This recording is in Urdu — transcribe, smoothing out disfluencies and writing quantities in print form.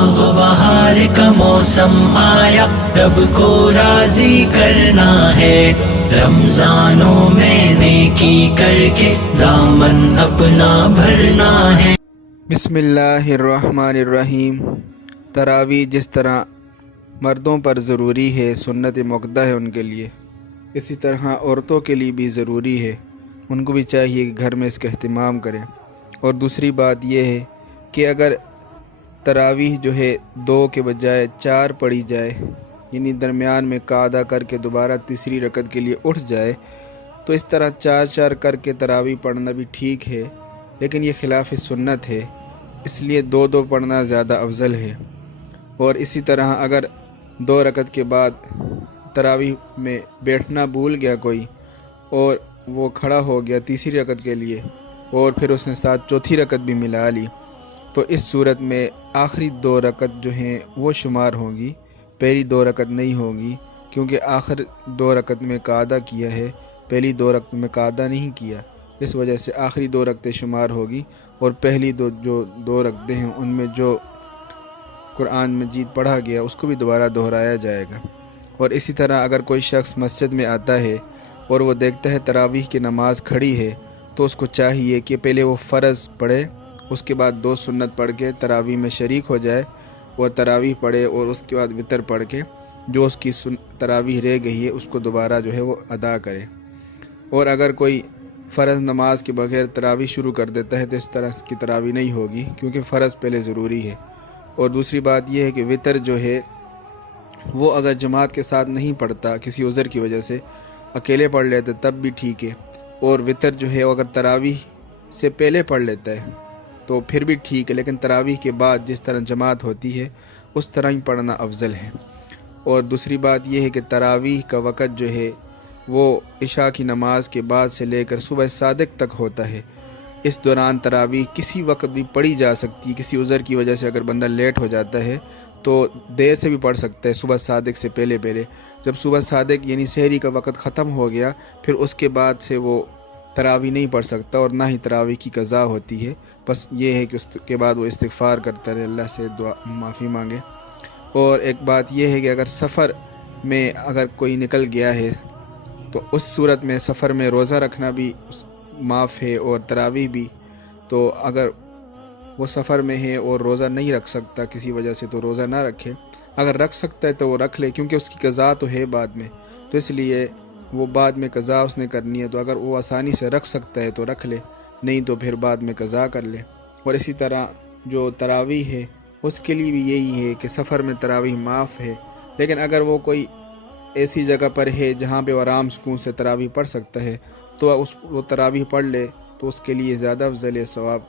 بہار کا موسم آیا، رب کو راضی کرنا ہے، رمضانوں میں نیکی کر کے دامن اپنا بھرنا ہے۔ بسم اللہ الرحمن الرحیم۔ تراویح جس طرح مردوں پر ضروری ہے، سنت موقدہ ہے ان کے لیے، اسی طرح عورتوں کے لیے بھی ضروری ہے، ان کو بھی چاہیے کہ گھر میں اس کا اہتمام کریں۔ اور دوسری بات یہ ہے کہ اگر تراویح جو ہے 2 کے بجائے 4 پڑھی جائے، یعنی درمیان میں قعدہ کر کے دوبارہ تیسری رکعت کے لیے اٹھ جائے، تو اس طرح 4 کر کے تراویح پڑھنا بھی ٹھیک ہے، لیکن یہ خلاف سنت ہے، اس لیے 2 پڑھنا زیادہ افضل ہے۔ اور اسی طرح اگر 2 رکعت کے بعد تراویح میں بیٹھنا بھول گیا کوئی اور وہ کھڑا ہو گیا تیسری رکعت کے لیے، اور پھر اس نے ساتھ چوتھی رکعت بھی ملا لی، تو اس صورت میں آخری 2 رکعت جو ہیں وہ شمار ہوں گی، پہلی 2 رکعت نہیں ہوگی، کیونکہ آخر 2 رکعت میں قعدہ کیا ہے، پہلی 2 رکعت میں قعدہ نہیں کیا، اس وجہ سے آخری 2 رکعتیں شمار ہوگی، اور پہلی جو 2 رکعتیں ہیں ان میں جو قرآن مجید پڑھا گیا اس کو بھی دوبارہ دہرایا جائے گا۔ اور اسی طرح اگر کوئی شخص مسجد میں آتا ہے اور وہ دیکھتا ہے تراویح کی نماز کھڑی ہے، تو اس کو چاہیے کہ پہلے وہ فرض پڑھے، اس کے بعد 2 سنت پڑھ کے تراویح میں شریک ہو جائے، اور تراویح پڑھے، اور اس کے بعد وتر پڑھ کے جو اس کی تراویح رہ گئی ہے اس کو دوبارہ جو ہے وہ ادا کرے۔ اور اگر کوئی فرض نماز کے بغیر تراویح شروع کر دیتا ہے تو اس طرح اس کی تراویح نہیں ہوگی، کیونکہ فرض پہلے ضروری ہے۔ اور دوسری بات یہ ہے کہ وتر جو ہے وہ اگر جماعت کے ساتھ نہیں پڑھتا، کسی عذر کی وجہ سے اکیلے پڑھ لیتے تب بھی ٹھیک ہے، اور وتر جو ہے اگر تراویح سے پہلے پڑھ لیتا ہے تو پھر بھی ٹھیک ہے، لیکن تراویح کے بعد جس طرح جماعت ہوتی ہے اس طرح ہی پڑھنا افضل ہے۔ اور دوسری بات یہ ہے کہ تراویح کا وقت جو ہے وہ عشاء کی نماز کے بعد سے لے کر صبح صادق تک ہوتا ہے، اس دوران تراویح کسی وقت بھی پڑھی جا سکتی ہے، کسی عذر کی وجہ سے اگر بندہ لیٹ ہو جاتا ہے تو دیر سے بھی پڑھ سکتا ہے، صبح صادق سے پہلے جب صبح صادق یعنی سحری کا وقت ختم ہو گیا پھر اس کے بعد سے وہ تراویح نہیں پڑھ سکتا، اور نہ ہی تراویح کی قضا ہوتی ہے، بس یہ ہے کہ اس کے بعد وہ استغفار کرتا رہے، اللہ سے معافی مانگے۔ اور ایک بات یہ ہے کہ اگر سفر میں اگر کوئی نکل گیا ہے تو اس صورت میں سفر میں روزہ رکھنا بھی معاف ہے اور تراویح بھی، تو اگر وہ سفر میں ہے اور روزہ نہیں رکھ سکتا کسی وجہ سے تو روزہ نہ رکھے، اگر رکھ سکتا ہے تو وہ رکھ لے، کیونکہ اس کی قضا تو ہے بعد میں، تو اس لیے وہ بعد میں قضا اس نے کرنی ہے، تو اگر وہ آسانی سے رکھ سکتا ہے تو رکھ لے، نہیں تو پھر بعد میں قضا کر لے۔ اور اسی طرح جو تراویح ہے اس کے لیے بھی یہی ہے کہ سفر میں تراویح معاف ہے، لیکن اگر وہ کوئی ایسی جگہ پر ہے جہاں پہ وہ آرام سکون سے تراویح پڑھ سکتا ہے تو وہ تراویح پڑھ لے، تو اس کے لیے زیادہ افضل ہے، ثواب